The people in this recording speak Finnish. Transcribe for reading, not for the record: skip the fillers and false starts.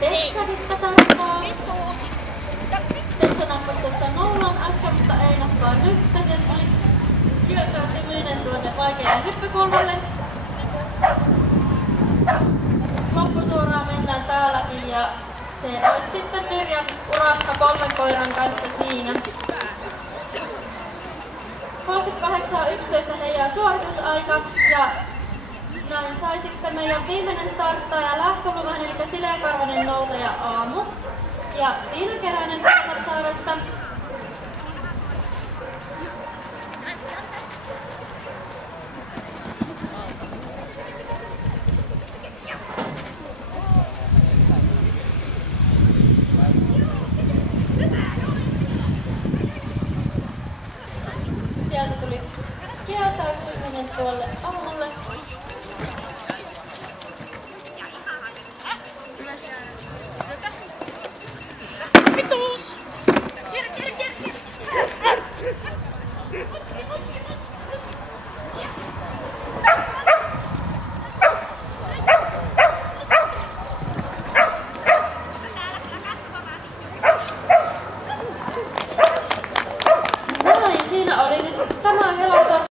testasit tätä hommaa. Tessa nappasi tuosta 0 äsken, mutta ei nappaa nyt. Sen oli kyökkäytiminen tuonne vaikealle hyppykulmalle. Loppusuoraan mennään täälläkin ja se olisi sitten Mirjan urakka 3 koiran kanssa siinä. 38.11 heidän suoritusaika ja näin sai sitten meidän viimeinen starttaja lähtöluvan eli Sileäkarvainen noutaja Aamu. Ja Tiina Keränen Pietarsaaresta